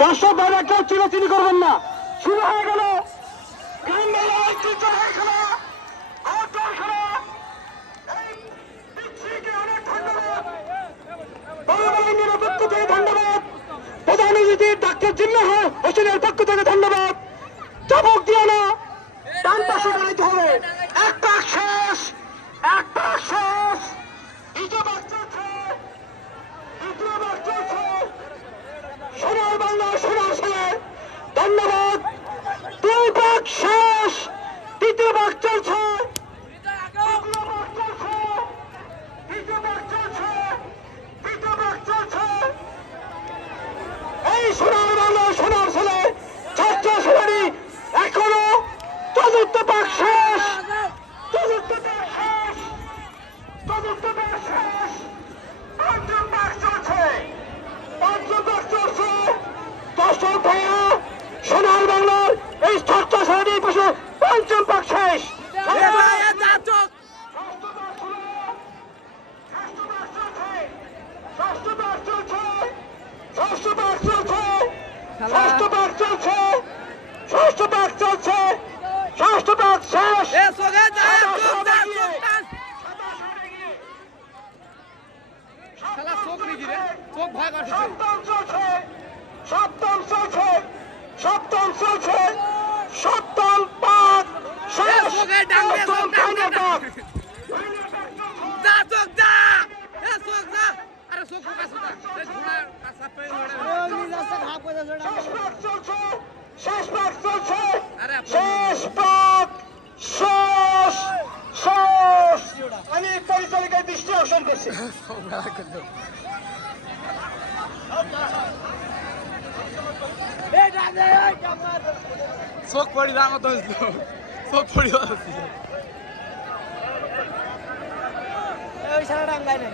দর্শক ভাইরা কেউ চিরাচিরি করবেন না। শুরু হয়ে গেল পক্ষ থেকে ধন্যবাদ, প্রধান অতিথি ডাক্তার জিন্নাহ হোসেনের পক্ষ থেকে ধন্যবাদ। চাবুক দিয়ে না, ডান পাশে দাঁড়াইতে হবে। একটা শেষ, একটা শেষ। দ্বিতীয় ভাগ চলছে, দ্বিতীয় ভাগ চলছে। সোনার বাংলা, সোনার ছেলে, ধন্যবাদ। দুই ভাগ শেষ, তৃতীয় ভাগ চলছে, তৃতীয় ভাগ চলছে, তৃতীয় ভাগ চলছে, তৃতীয় ভাগ চলছে। এই সোনার বাংলা, সোনার ছেলে, ছাত্র সমারি এখনো চতুর্থ ভাগ শেষ, চতুর্থ ভাগ শেষ, চতুর্থ ভাগ শেষ। পঞ্চম ভাগ চলছে, পঞ্চম ভাগ চলছে। দর্শক ভাইয়া, সোনার বাংলার এই ছাত্র সমারির পাশে পঞ্চম ভাগ শেষ। ষষ্ঠ ভাগ চলছে, ষষ্ঠ ভাগ চলছে, ষষ্ঠ ভাগ শেষ। সপ্তম চলছে, সপ্তম চলছে, সপ্তম চলছে, সপ্তম ভাগ শেষ। অষ্টম ফাইনাল ভাগ। শেষ ভাগ চলছে, শেষ ভাগ চলছে, শেষ ভাগ শেষ, শেষ। আমি পরিচালিকার দৃষ্টি আকর্ষণ করছি। চোখ পড়ি দামত চোখ পড়ি ওই সারা ডাঙ্গায় নাই।